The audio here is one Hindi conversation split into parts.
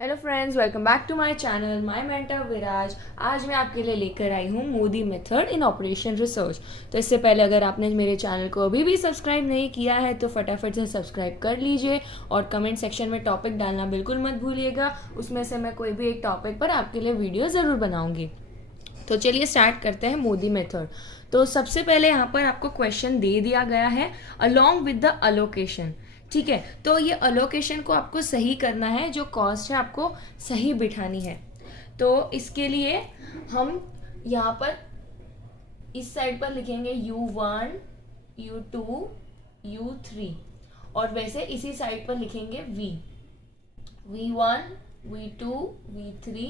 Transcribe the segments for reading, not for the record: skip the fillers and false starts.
Hello friends, welcome back to my channel my mentor Viraj. आज मैं आपके लिए लेकर आई हूँ MODI method in operation research. तो इससे पहले अगर आपने मेरे चैनल को अभी भी सब्सक्राइब नहीं किया है तो फटाफट से सब्सक्राइब कर लीजिए और कमेंट सेक्शन में टॉपिक डालना बिल्कुल मत भूलिएगा। उसमें से मैं कोई भी एक टॉपिक पर आपके लिए वीडियो ज़रूर बनाऊँगी। तो चलिए स्टार्ट करते हैं मोदी मेथड। तो सबसे पहले यहाँ पर आपको क्वेश्चन दे दिया गया है अलोंग विद द अलोकेशन। ठीक है, तो ये अलोकेशन को आपको सही करना है, जो कॉस्ट है आपको सही बिठानी है। तो इसके लिए हम यहाँ पर इस साइड पर लिखेंगे U1, U2, U3 और वैसे इसी साइड पर लिखेंगे V1, V2, V3,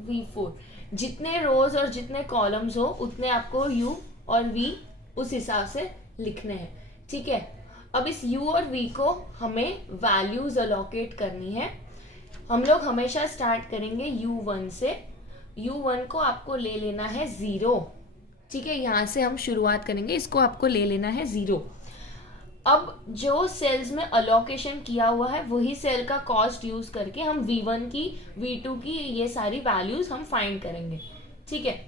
V4। जितने रोज और जितने कॉलम्स हो उतने आपको U और V उस हिसाब से लिखने हैं। ठीक है, अब इस U और V को हमें वैल्यूज अलोकेट करनी है। हम लोग हमेशा स्टार्ट करेंगे U1 से। U1 को आपको ले लेना है 0। ठीक है, यहाँ से हम शुरुआत करेंगे, इसको आपको ले लेना है 0। अब जो सेल्स में अलोकेशन किया हुआ है वही सेल का कॉस्ट यूज करके हम V1 की, V2 की ये सारी वैल्यूज हम फाइंड करेंगे। ठीक है,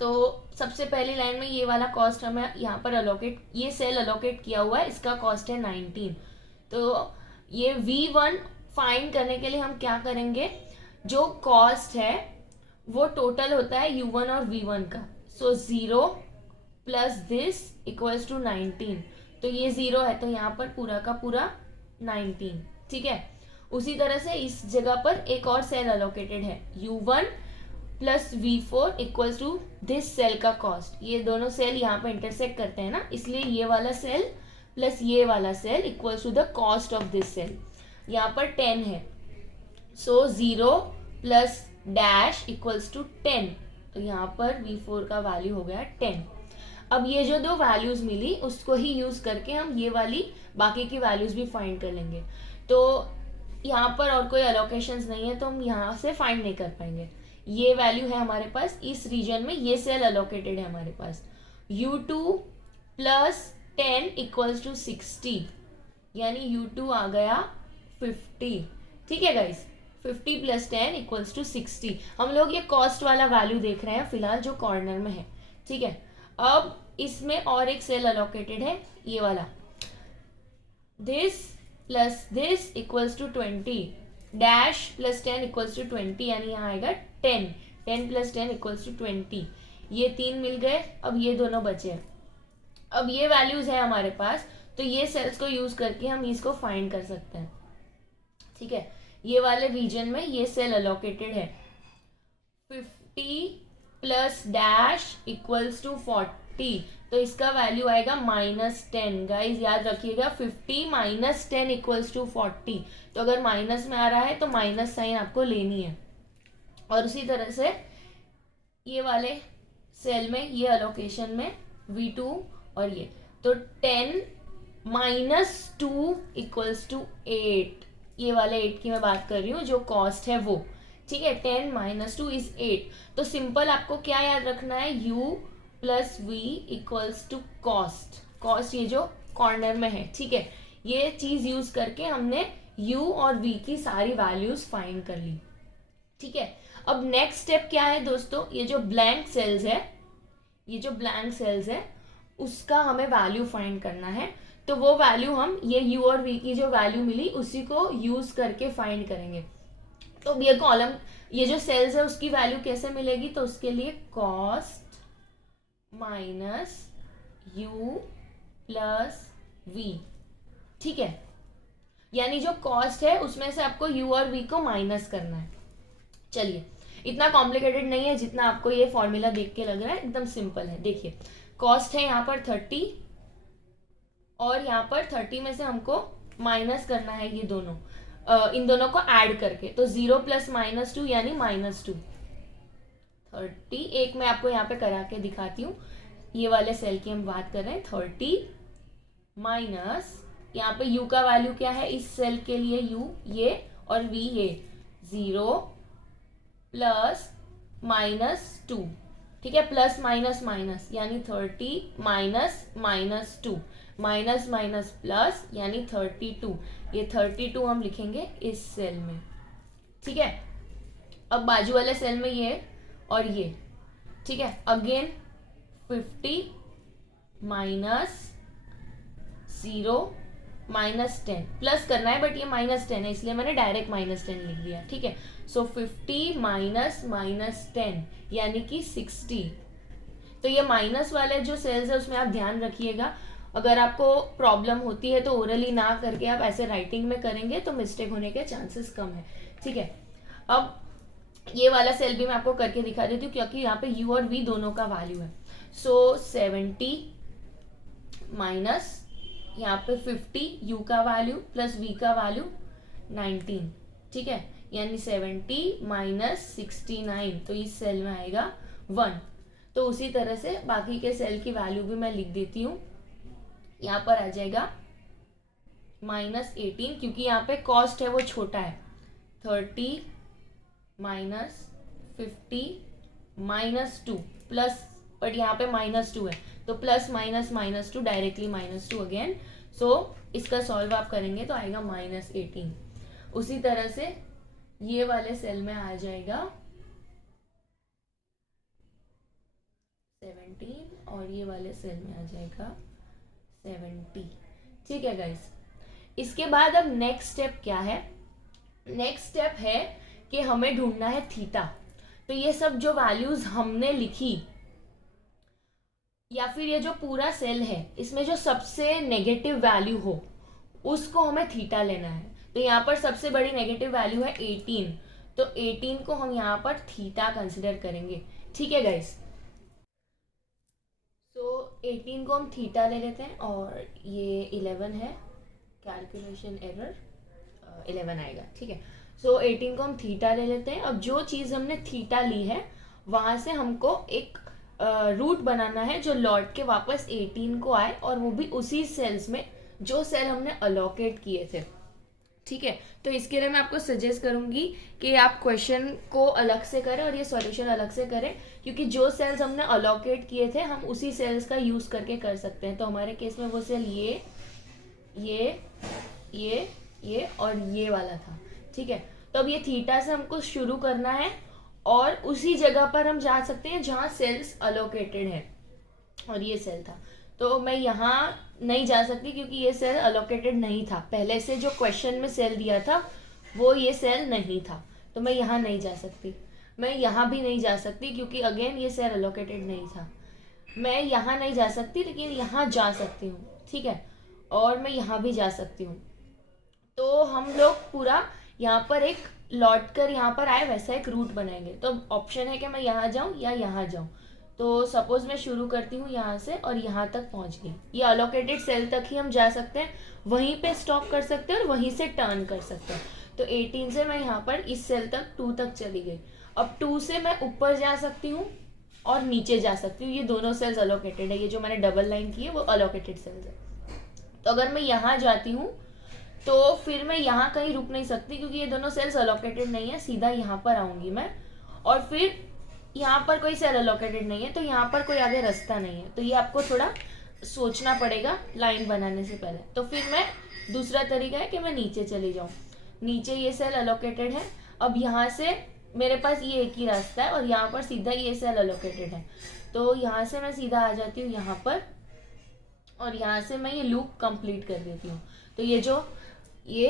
तो सबसे पहली लाइन में ये वाला कॉस्ट हमें यहाँ पर अलोकेट, ये सेल अलोकेट किया हुआ है, इसका कॉस्ट है 19। तो ये V1 फाइंड करने के लिए हम क्या करेंगे, जो कॉस्ट है वो टोटल होता है U1 और V1 का। सो 0 प्लस दिस इक्वल्स टू 19। तो ये 0 है तो यहाँ पर पूरा का पूरा 19। ठीक है, उसी तरह से इस जगह पर एक और सेल अलोकेटेड है U1 plus V4 equals to this cell का कॉस्ट। ये दोनों सेल यहाँ पर इंटरसेक्ट करते हैं ना, इसलिए ये वाला सेल प्लस ये वाला cell equals to the cost of this cell. यहाँ पर 10 है, so 0 plus dash equals to 10। तो यहाँ पर V4 का वैल्यू हो गया 10। अब ये जो दो वैल्यूज मिली उसको ही यूज करके हम ये वाली बाकी की वैल्यूज भी फाइंड कर लेंगे। तो यहाँ पर और कोई अलोकेशंस नहीं है तो हम यहाँ से फाइंड नहीं कर पाएंगे। ये वैल्यू है हमारे पास, इस रीजन में ये सेल अलोकेटेड है हमारे पास। U2 प्लस 10 इक्वल्स टू 60, यानी U2 आ गया 50। ठीक है गाइस, 50 प्लस 10 इक्वल्स टू 60। हम लोग ये कॉस्ट वाला वैल्यू देख रहे हैं फिलहाल जो कॉर्नर में है। ठीक है, अब इसमें और एक सेल अलोकेटेड है, ये वाला। This plus this equals to 20, dash plus 10 equals to 20, यानी यहाँ आएगा 10। 10 प्लस 10 इक्वल्स टू 20। ये 3 मिल गए, अब ये दोनों बचे। अब ये वैल्यूज है हमारे पास, तो ये सेल्स को यूज करके हम इसको फाइंड कर सकते हैं। ठीक है, ये वाले रीजन में ये सेल अलोकेटेड है। 50 प्लस डैश इक्वल्स टू 40, तो इसका वैल्यू आएगा -10। गाइज याद रखिएगा, 50 माइनस 10 इक्वल्स टू 40। तो अगर माइनस में आ रहा है तो माइनस साइन आपको लेनी है। और उसी तरह से ये वाले सेल में, ये अलोकेशन में V2 और ये, तो 10 माइनस 2 इक्वल्स टू 8। ये वाले 8 की मैं बात कर रही हूँ, जो कॉस्ट है वो। ठीक है, 10 माइनस 2 इज 8। तो सिंपल आपको क्या याद रखना है, U plus V equals to cost. Cost ये जो कॉर्नर में है। ठीक है, ये चीज यूज करके हमने U और V की सारी वैल्यूज फाइंड कर ली। ठीक है, अब नेक्स्ट स्टेप क्या है दोस्तों, ये जो ब्लैंक सेल्स है, ये जो ब्लैंक सेल्स है उसका हमें वैल्यू फाइंड करना है। तो वो वैल्यू हम ये U और V की जो वैल्यू मिली उसी को यूज करके फाइंड करेंगे। तो ये कॉलम, ये जो सेल्स है उसकी वैल्यू कैसे मिलेगी, तो उसके लिए cost minus U plus V। ठीक है, यानी जो कॉस्ट है उसमें से आपको U और V को माइनस करना है। चलिए, इतना कॉम्प्लिकेटेड नहीं है जितना आपको ये फॉर्मूला देख के लग रहा है, एकदम सिंपल है। देखिए, कॉस्ट है यहाँ पर 30 और यहाँ पर 30 में से हमको माइनस करना है ये दोनों, इन दोनों को ऐड करके। तो 0 प्लस -2 यानी -2। 30, एक मैं आपको यहाँ पे करा के दिखाती हूँ, ये वाले सेल की हम बात कर रहे हैं। 30 माइनस, यहाँ पे U का वैल्यू क्या है इस सेल के लिए, U ये और V ये, 0 प्लस -2। ठीक है, प्लस माइनस माइनस यानी 30 माइनस -2, माइनस माइनस प्लस यानी 32। ये 32 हम लिखेंगे इस सेल में। ठीक है, अब बाजू वाले सेल में ये और ये, ठीक है, अगेन 50 माइनस 0 -10 प्लस करना है, बट ये -10 है इसलिए मैंने डायरेक्ट -10 लिख दिया, ठीक है। सो 50 माइनस -10 यानी कि 60। तो ये माइनस वाले जो सेल्स है उसमें आप ध्यान रखिएगा, अगर आपको प्रॉब्लम होती है तो ओरली ना करके आप ऐसे राइटिंग में करेंगे तो मिस्टेक होने के चांसेस कम है, ठीक है। अब ये वाला सेल भी मैं आपको करके दिखा देती हूँ क्योंकि यहाँ पे u और v दोनों का वैल्यू है। सो 70 माइनस यहाँ पे 50 u का वैल्यू प्लस v का वैल्यू 19, ठीक है, यानी 70 माइनस 69, तो इस सेल में आएगा 1। तो उसी तरह से बाकी के सेल की वैल्यू भी मैं लिख देती हूँ, यहाँ पर आ जाएगा -18 क्योंकि यहाँ पे कॉस्ट है वो छोटा है, 30 माइनस 50 -2 प्लस, बट यहाँ पे -2 है तो प्लस माइनस -2 डायरेक्टली -2 अगेन। सो इसका सॉल्व आप करेंगे तो आएगा -18। उसी तरह से ये वाले सेल में आ जाएगा 17 और ये वाले सेल में आ जाएगा 70, ठीक है गाइस। इसके बाद अब नेक्स्ट स्टेप क्या है, नेक्स्ट स्टेप है कि हमें ढूंढना है थीटा। तो ये सब जो वैल्यूज हमने लिखी या फिर ये जो पूरा सेल है इसमें जो सबसे नेगेटिव वैल्यू हो उसको हमें थीटा लेना है। तो यहाँ पर सबसे बड़ी नेगेटिव वैल्यू है 18, तो 18 को हम यहाँ पर थीटा कंसिडर करेंगे, ठीक है गाइस। तो 18 को हम थीटा ले लेते हैं और ये 11 है, कैलकुलेशन एरर 11 आएगा, ठीक है। सो 18 को हम थीटा ले लेते हैं। अब जो चीज़ हमने थीटा ली है वहाँ से हमको एक रूट बनाना है जो लौट के वापस 18 को आए और वो भी उसी सेल्स में जो सेल हमने अलोकेट किए थे, ठीक है। तो इसके लिए मैं आपको सजेस्ट करूंगी कि आप क्वेश्चन को अलग से करें और ये सॉल्यूशन अलग से करें, क्योंकि जो सेल्स हमने अलोकेट किए थे हम उसी सेल्स का यूज़ करके कर सकते हैं। तो हमारे केस में वो सेल ये और ये वाला था, ठीक है। तो अब ये थीटा से हमको शुरू करना है और उसी जगह पर हम जा सकते हैं जहाँ सेल्स अलोकेटेड है, और ये सेल था। तो मैं यहाँ नहीं जा सकती क्योंकि ये सेल अलोकेटेड नहीं था, पहले से जो क्वेश्चन में सेल दिया था वो ये सेल नहीं था, तो मैं यहाँ नहीं जा सकती। मैं यहाँ भी नहीं जा सकती क्योंकि अगेन ये सेल अलोकेटेड नहीं था। मैं यहाँ नहीं जा सकती लेकिन यहाँ जा सकती हूँ, ठीक है, और मैं यहाँ भी जा सकती हूँ। तो हम लोग पूरा यहाँ पर एक लौट कर यहाँ पर आए वैसा एक रूट बनाएंगे। तो ऑप्शन है कि मैं यहाँ जाऊँ या यहाँ जाऊँ। तो सपोज मैं शुरू करती हूँ यहाँ से और यहाँ तक पहुँच गई, ये अलोकेटेड सेल तक ही हम जा सकते हैं, वहीं पे स्टॉप कर सकते हैं और वहीं से टर्न कर सकते हैं। तो 18 से मैं यहाँ पर इस सेल तक 2 तक चली गई। अब 2 से मैं ऊपर जा सकती हूँ और नीचे जा सकती हूँ, ये दोनों सेल्स अलोकेटेड है, ये जो मैंने डबल लाइन की है वो अलोकेटेड सेल्स है। तो अगर मैं यहाँ जाती हूँ तो फिर मैं यहाँ कहीं रुक नहीं सकती क्योंकि ये दोनों सेल्स अलोकेटेड नहीं है, सीधा यहाँ पर आऊँगी मैं, और फिर यहाँ पर कोई सेल अलोकेटेड नहीं है तो यहाँ पर कोई आगे रास्ता नहीं है। तो ये आपको थोड़ा सोचना पड़ेगा लाइन बनाने से पहले। तो फिर मैं दूसरा तरीका है कि मैं नीचे चली जाऊँ, नीचे ये सेल अलोकेटेड है, अब यहाँ से मेरे पास ये एक ही रास्ता है और यहाँ पर सीधा ये सेल अलोकेटेड है, तो यहाँ से मैं सीधा आ जाती हूँ यहाँ पर और यहाँ से मैं ये लूप कंप्लीट कर देती हूँ। तो ये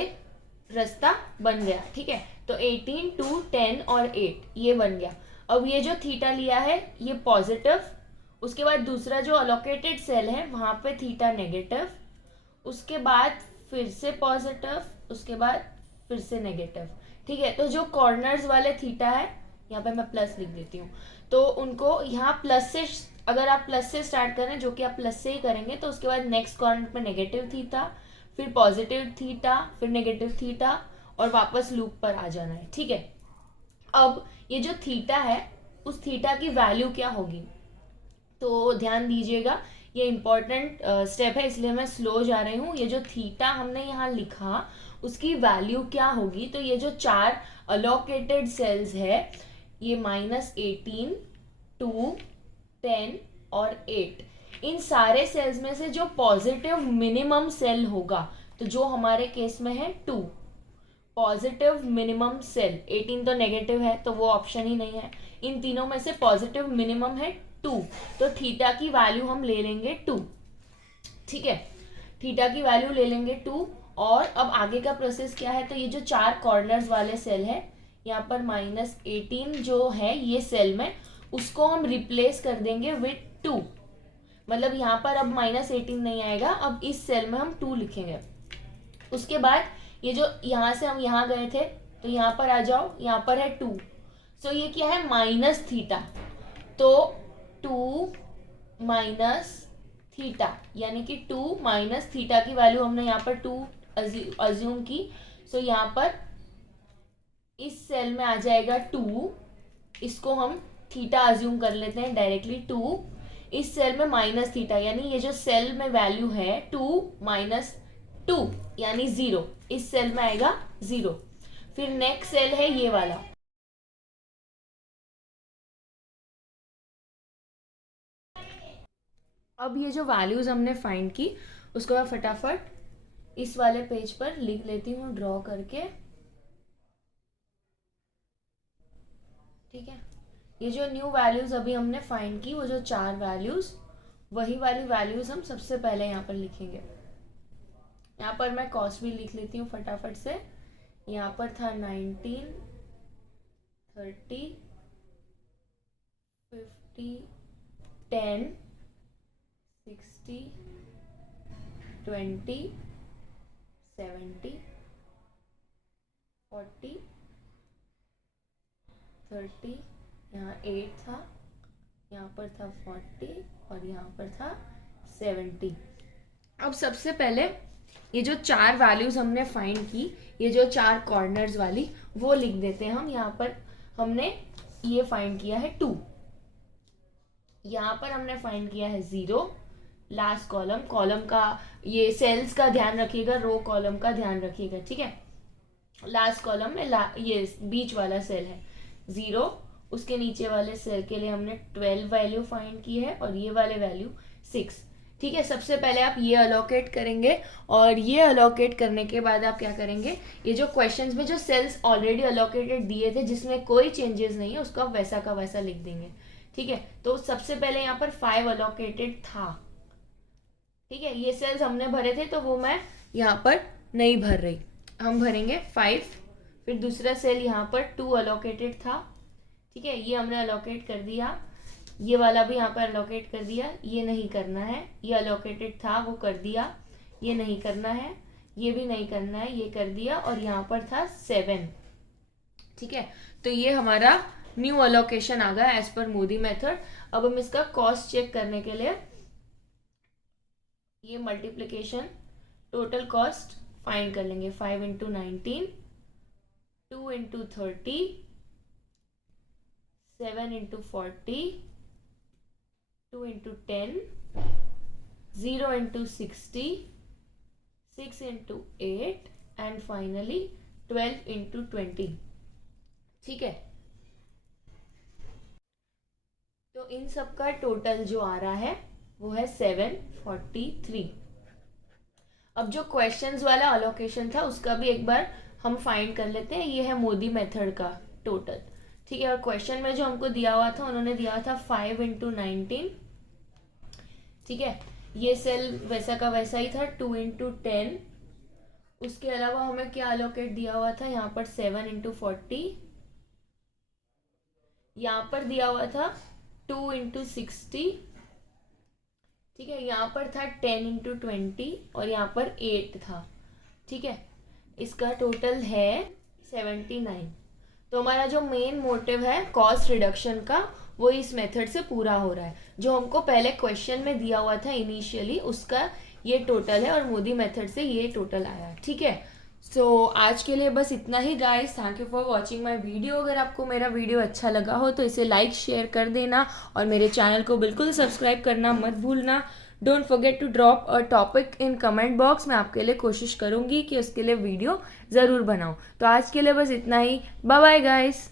रास्ता बन गया, ठीक है। तो 18, 2, 10 और 8 ये बन गया। अब ये जो थीटा लिया है ये पॉजिटिव, उसके बाद दूसरा जो अलोकेटेड सेल है वहाँ पे थीटा नेगेटिव, उसके बाद फिर से पॉजिटिव, उसके बाद फिर से नेगेटिव, ठीक है। तो जो कॉर्नर्स वाले थीटा है यहाँ पे मैं प्लस लिख देती हूँ, तो उनको यहाँ प्लस से, अगर आप प्लस से स्टार्ट करें जो कि आप प्लस से ही करेंगे, तो उसके बाद नेक्स्ट कॉर्नर पे नेगेटिव थीटा, फिर पॉजिटिव थीटा, फिर नेगेटिव थीटा और वापस लूप पर आ जाना है, ठीक है। अब ये जो थीटा है उस थीटा की वैल्यू क्या होगी, तो ध्यान दीजिएगा, ये इंपॉर्टेंट स्टेप है इसलिए मैं स्लो जा रही हूँ। ये जो थीटा हमने यहाँ लिखा उसकी वैल्यू क्या होगी, तो ये जो 4 अलोकेटेड सेल्स है ये -18, 2, 10 और 8, इन सारे सेल्स में से जो पॉजिटिव मिनिमम सेल होगा, तो जो हमारे केस में है 2, पॉजिटिव मिनिमम सेल, 18 तो नेगेटिव है तो वो ऑप्शन ही नहीं है, इन तीनों में से पॉजिटिव मिनिमम है 2, तो थीटा की वैल्यू हम ले लेंगे 2, ठीक है, थीटा की वैल्यू ले लेंगे 2। और अब आगे का प्रोसेस क्या है, तो ये जो 4 कॉर्नर्स वाले सेल है यहाँ पर -18 जो है ये सेल में, उसको हम रिप्लेस कर देंगे विथ 2, मतलब यहाँ पर अब -18 नहीं आएगा, अब इस सेल में हम 2 लिखेंगे। उसके बाद ये जो यहाँ से हम यहाँ गए थे तो यहाँ पर आ जाओ, यहाँ पर है 2, सो ये क्या है माइनस थीटा, तो 2 माइनस थीटा, यानी कि 2 माइनस थीटा की वैल्यू हमने यहाँ पर 2 अज्यूम की, सो यहाँ पर इस सेल में आ जाएगा 2, इसको हम थीटा अज्यूम कर लेते हैं डायरेक्टली 2, इस सेल में माइनस थीटा, यानी ये जो सेल में वैल्यू है 2 माइनस 2 यानी 0, इस सेल में आएगा 0। फिर नेक्स्ट सेल है ये वाला, अब ये जो वैल्यूज हमने फाइंड की उसको मैं फटाफट इस वाले पेज पर लिख लेती हूँ ड्रॉ करके, ठीक है। ये जो न्यू वैल्यूज अभी हमने फाइंड की, वो जो 4 वैल्यूज, वही वाली वैल्यूज हम सबसे पहले यहाँ पर लिखेंगे। यहाँ पर मैं कॉस्ट भी लिख लेती हूँ फटाफट से, यहाँ पर था 19, 30, 50, 10, 60, 20, 70, 40, 30, यहाँ 8 था, यहाँ पर था 40 और यहाँ पर था 70। अब सबसे पहले ये जो 4 वैल्यूज हमने फाइंड की, ये जो 4 कॉर्नर्स वाली, वो लिख देते हैं हम। यहाँ पर हमने ये फाइंड किया है 2, यहाँ पर हमने फाइंड किया है 0, लास्ट कॉलम, कॉलम का ये सेल्स का ध्यान रखिएगा, रो कॉलम का ध्यान रखिएगा, ठीक है। लास्ट कॉलम में ये बीच वाला सेल है 0, उसके नीचे वाले सेल के लिए हमने 12 वैल्यू फाइंड की है और ये वाले वैल्यू 6, ठीक है। सबसे पहले आप ये अलोकेट करेंगे और ये अलोकेट करने के बाद आप क्या करेंगे, ये जो क्वेश्चंस में जो सेल्स ऑलरेडी अलोकेटेड दिए थे जिसमें कोई चेंजेस नहीं है उसको आप वैसा का वैसा लिख देंगे, ठीक है। तो सबसे पहले यहाँ पर 5 अलोकेटेड था, ठीक है, ये सेल्स हमने भरे थे तो वो मैं यहाँ पर नहीं भर रही, हम भरेंगे 5। फिर दूसरा सेल यहाँ पर 2 अलोकेटेड था, ठीक है, ये हमने अलोकेट कर दिया, ये वाला भी यहाँ पर अलोकेट कर दिया, ये नहीं करना है, ये अलोकेटेड था वो कर दिया, ये नहीं करना है, ये भी नहीं करना है, ये कर दिया, और यहाँ पर था 7, ठीक है। तो ये हमारा न्यू अलोकेशन आ गया एज पर मोदी मेथड। अब हम इसका कॉस्ट चेक करने के लिए ये मल्टीप्लिकेशन टोटल कॉस्ट फाइंड कर लेंगे, 5 into 19, 2 into 30, 7 into 40, 2 into 10, 0 into 60, 6 into 8 and finally 12 into 20, ठीक है। तो इन सब का टोटल जो आ रहा है वो है 743। अब जो क्वेश्चंस वाला अलोकेशन था उसका भी एक बार हम फाइंड कर लेते हैं, ये है मोदी मेथड का टोटल, ठीक है। और क्वेश्चन में जो हमको दिया हुआ था उन्होंने दिया था 5 इंटू 19, ठीक है, ये सेल वैसा का वैसा ही था, 2 इंटू 10, उसके अलावा हमें क्या अलोकेट दिया हुआ था यहाँ पर 7 इंटू 40, यहाँ पर दिया हुआ था 2 इंटू 60, ठीक है, यहाँ पर था 10 इंटू 20 और यहाँ पर 8 था, ठीक है। इसका टोटल है 79। तो हमारा जो मेन मोटिव है कॉस्ट रिडक्शन का वो इस मेथड से पूरा हो रहा है, जो हमको पहले क्वेश्चन में दिया हुआ था इनिशियली उसका ये टोटल है और मोदी मेथड से ये टोटल आया, ठीक है। सो आज के लिए बस इतना ही guys, thank you for watching my video. अगर आपको मेरा वीडियो अच्छा लगा हो तो इसे लाइक शेयर कर देना और मेरे चैनल को बिल्कुल सब्सक्राइब करना मत भूलना। Don't forget to drop a topic in comment box, मैं आपके लिए कोशिश करूँगी कि उसके लिए वीडियो ज़रूर बनाऊँ। तो आज के लिए बस इतना ही, बाय बाय गाइस।